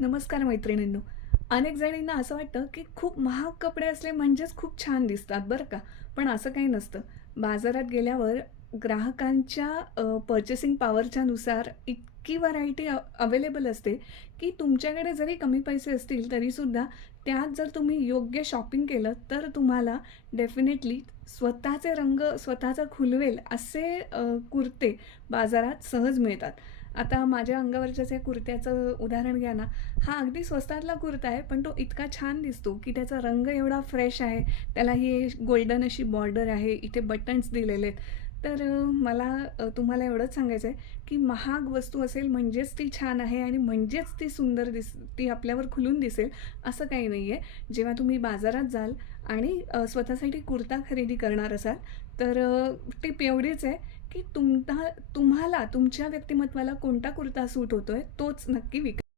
नमस्कार मैत्रिणींनो. अनेक जणींना असं वाटतं, की खूप महाग कपडे असले म्हणजेच खूप छान दिसतात बरं का. पण असं काही नसतं. बाजारात गेल्यावर ग्राहकांच्या पर्चेसिंग पॉवरच्या नुसार इतकी व्हरायटी अवेलेबल असते, की तुमच्याकडे जरी कमी पैसे असतील तरीसुद्धा त्यात जर तुम्ही योग्य शॉपिंग केलं, तर तुम्हाला डेफिनेटली स्वतःचे रंग स्वतःचा खुलवेल असे कुर्ते बाजारात सहज मिळतात. आता माझ्या अंगावरच्याच या कुर्त्याचं उदाहरण घ्या ना. हा अगदी स्वस्तातला कुर्ता आहे, पण तो इतका छान दिसतो, की त्याचा रंग एवढा फ्रेश आहे. त्याला ही गोल्डन अशी बॉर्डर आहे. इथे बटन्स दिलेले आहेत. तर मला तुम्हाला एवढंच सांगायचं आहे, की महाग वस्तू असेल म्हणजेच ती छान आहे आणि म्हणजेच ती सुंदर ती आपल्यावर खुलून दिसेल, असं काही नाही आहे. जेव्हा तुम्ही बाजारात जाल आणि स्वतःसाठी कुर्ता खरेदी करणार असाल, तर टिप एवढीच आहे, की तुम्हाला तुमच्या व्यक्तिमत्त्वाला कोणता कुर्ता सूट होतोय, तोच नक्की विका.